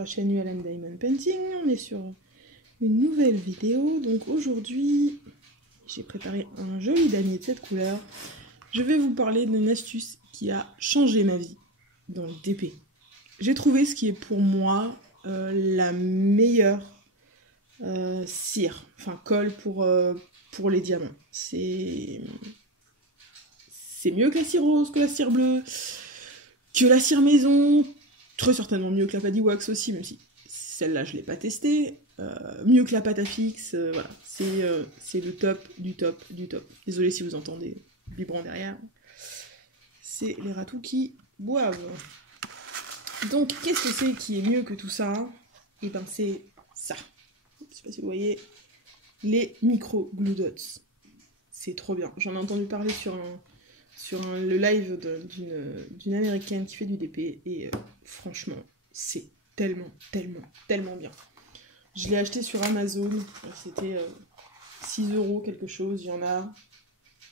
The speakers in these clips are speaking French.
la chaîne ULM Diamond Painting. On est sur une nouvelle vidéo. Donc aujourd'hui, j'ai préparé un joli damier de cette couleur. Je vais vous parler d'une astuce qui a changé ma vie dans le DP. J'ai trouvé ce qui est pour moi la meilleure cire, enfin colle pour les diamants. C'est mieux que la cire rose, que la cire bleue, que la cire maison, très certainement mieux que la Paddy Wax aussi, même si celle-là je ne l'ai pas testée, mieux que la pâte à fixe, voilà, c'est le top du top du top. Désolée si vous entendez vibrant derrière, c'est les ratous qui boivent. Donc qu'est-ce que c'est qui est mieux que tout ça? Et ben c'est ça. Je sais pas si vous voyez, les micro glue dots. C'est trop bien. J'en ai entendu parler sur le live d'une américaine qui fait du DP et franchement, c'est tellement bien. Je l'ai acheté sur Amazon, c'était 6 € quelque chose, il y en a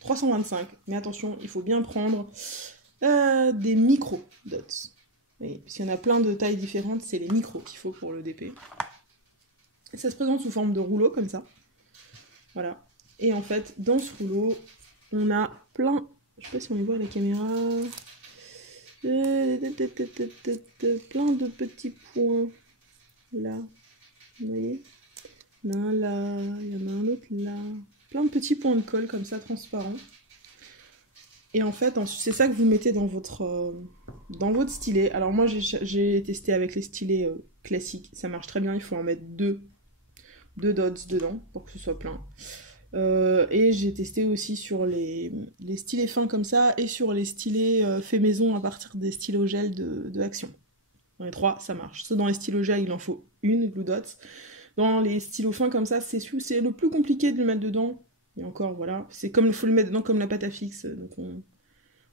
325. Mais attention, il faut bien prendre des micro dots. Oui, parce qu'il y en a plein de tailles différentes, c'est les micros qu'il faut pour le DP. Ça se présente sous forme de rouleau comme ça. Voilà. Et en fait, dans ce rouleau, on a plein... Je sais pas si on les voit à la caméra. Plein de petits points. Là. Vous voyez? Là, là. Il y en a un autre là. Plein de petits points de colle comme ça, transparents. Et en fait, c'est ça que vous mettez dans votre stylet. Alors moi, j'ai testé avec les stylets classiques. Ça marche très bien. Il faut en mettre deux dots dedans pour que ce soit plein. Et j'ai testé aussi sur les stylets fins comme ça et sur les stylets faits maison à partir des stylos gel de Action. Dans les trois, ça marche. Soit dans les stylos gel, il en faut une glue dots. Dans les stylos fins comme ça, c'est le plus compliqué de le mettre dedans. Et encore, voilà, c'est comme il faut le mettre dedans comme la pâte à fixe. Donc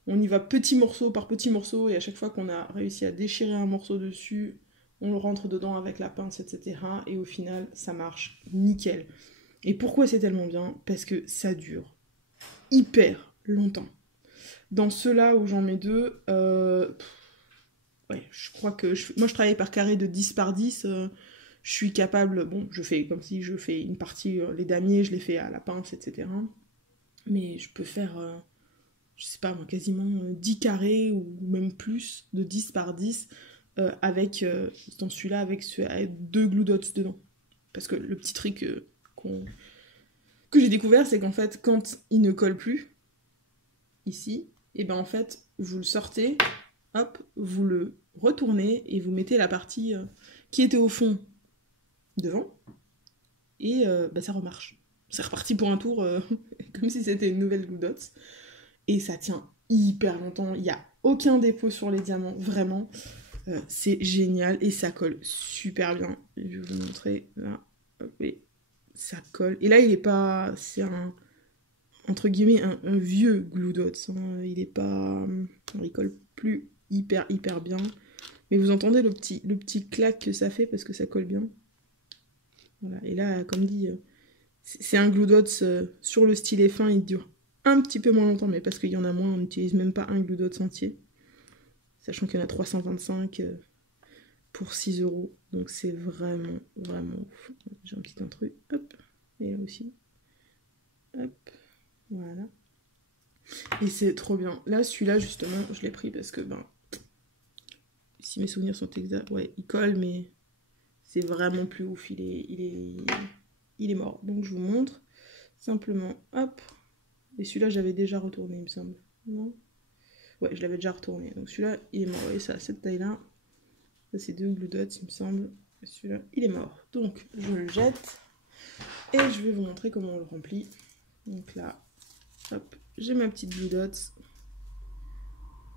on y va petit morceau par petit morceau et à chaque fois qu'on a réussi à déchirer un morceau dessus, on le rentre dedans avec la pince, etc. Et au final, ça marche nickel. Et pourquoi c'est tellement bien? Parce que ça dure hyper longtemps. Dans ceux-là où j'en mets deux, ouais, je crois que... Moi, je travaille par carré de 10 par 10. Je suis capable... Bon, je fais comme si je fais une partie, les damiers, je les fais à la pince, etc. Mais je peux faire, je sais pas moi, quasiment 10 carrés ou même plus de 10 par 10 avec, dans celui-là, avec deux glue dots dedans. Parce que le petit trick... que j'ai découvert, c'est qu'en fait, quand il ne colle plus, ici, et ben en fait, vous le sortez, hop, vous le retournez et vous mettez la partie qui était au fond devant, et bah, ça remarche. C'est reparti pour un tour, comme si c'était une nouvelle glue dots, et ça tient hyper longtemps, il n'y a aucun dépôt sur les diamants, vraiment, c'est génial, et ça colle super bien. Je vais vous montrer, là, hop, et ça colle. Et là, il est pas... C'est un... Entre guillemets, un vieux glue dots. Hein. Il est pas... Il colle plus hyper bien. Mais vous entendez le petit clac que ça fait parce que ça colle bien. Voilà. Et là, comme dit, c'est un glue dots sur le stylet fin. Il dure un petit peu moins longtemps, mais parce qu'il y en a moins, on n'utilise même pas un glue dots entier. Sachant qu'il y en a 325 pour 6 €. Donc c'est vraiment ouf. J'ai un petit intrus. Hop. Et là aussi. Hop. Voilà. Et c'est trop bien. Là, celui-là, justement, je l'ai pris parce que, ben, si mes souvenirs sont exacts, ouais, il colle, mais c'est vraiment plus ouf. Il est mort. Donc, je vous montre. Simplement, hop. Et celui-là, j'avais déjà retourné, il me semble. Non? Ouais, je l'avais déjà retourné. Donc, celui-là, il est mort. Vous voyez, ça, cette taille-là. Ça, c'est deux glue dots, il me semble. Celui-là, il est mort. Donc, je le jette. Et je vais vous montrer comment on le remplit. Donc là, hop, j'ai ma petite glue dots.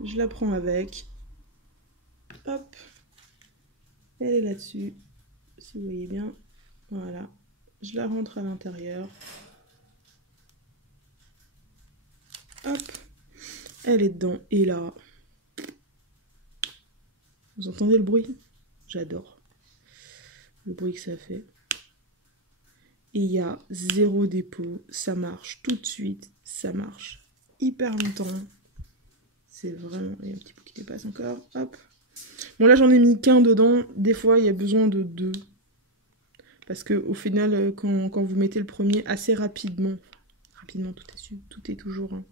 Je la prends avec. Hop. Elle est là-dessus. Si vous voyez bien. Voilà. Je la rentre à l'intérieur. Hop. Elle est dedans. Et là, vous entendez le bruit? J'adore le bruit que ça fait. Et il y a zéro dépôt, ça marche tout de suite, ça marche hyper longtemps. C'est vraiment... Il y a un petit peu qui dépasse encore, hop. Bon, là, j'en ai mis qu'un dedans. Des fois, il y a besoin de 2. Parce qu'au final, quand vous mettez le premier assez rapidement, tout est toujours... Hein.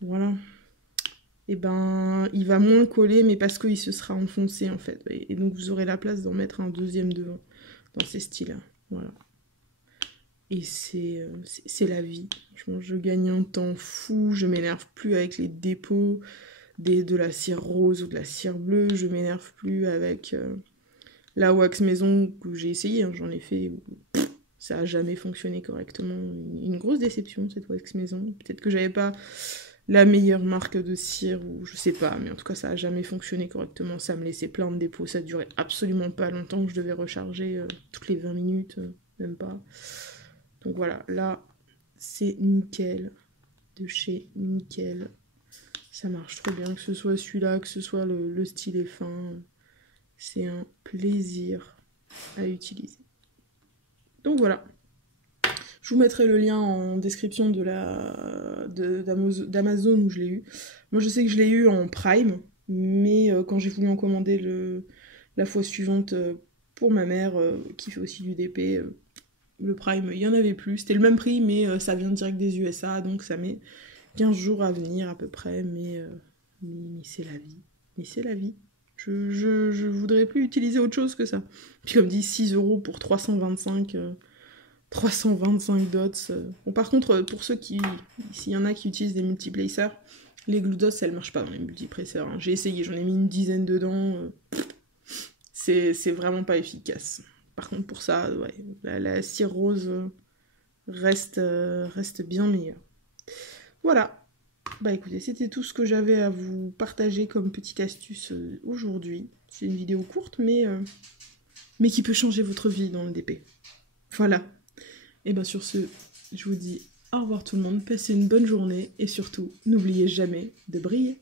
Voilà. Et ben, il va moins coller, mais parce qu'il se sera enfoncé, en fait. Et donc, vous aurez la place d'en mettre un deuxième devant, dans ces styles-là. Voilà. Et c'est la vie. Franchement, je gagne un temps fou, je m'énerve plus avec les dépôts de la cire rose ou de la cire bleue, je m'énerve plus avec la wax maison que j'ai essayé, hein, j'en ai fait, ça a jamais fonctionné correctement. Une grosse déception cette wax maison. Peut-être que j'avais pas la meilleure marque de cire, ou je sais pas, mais en tout cas ça a jamais fonctionné correctement, ça me laissait plein de dépôts, ça durait absolument pas longtemps, je devais recharger toutes les 20 minutes, même pas. Donc voilà, là, c'est nickel, de chez Nickel. Ça marche trop bien, que ce soit celui-là, que ce soit le stylet fin. C'est un plaisir à utiliser. Donc voilà. Je vous mettrai le lien en description d'Amazon où je l'ai eu. Moi, je sais que je l'ai eu en Prime, mais quand j'ai voulu en commander la fois suivante pour ma mère, qui fait aussi du DP, le Prime, il n'y en avait plus. C'était le même prix, mais ça vient direct des USA, donc ça met 15 jours à venir à peu près, mais c'est la vie. Mais c'est la vie. Je voudrais plus utiliser autre chose que ça. Puis comme dit, 6 € pour 325 dots. Bon, par contre, pour ceux qui... S'il y en a qui utilisent des multiplacers, les glue dots, elles marchent pas dans les multiplacers. Hein. J'ai essayé, j'en ai mis une dizaine dedans. C'est vraiment pas efficace. Par contre, pour ça, ouais, la cire rose reste bien meilleure. Voilà. Bah écoutez, c'était tout ce que j'avais à vous partager comme petite astuce aujourd'hui. C'est une vidéo courte, mais qui peut changer votre vie dans le DP. Voilà. Et bien sur ce, je vous dis au revoir tout le monde, passez une bonne journée et surtout, n'oubliez jamais de briller.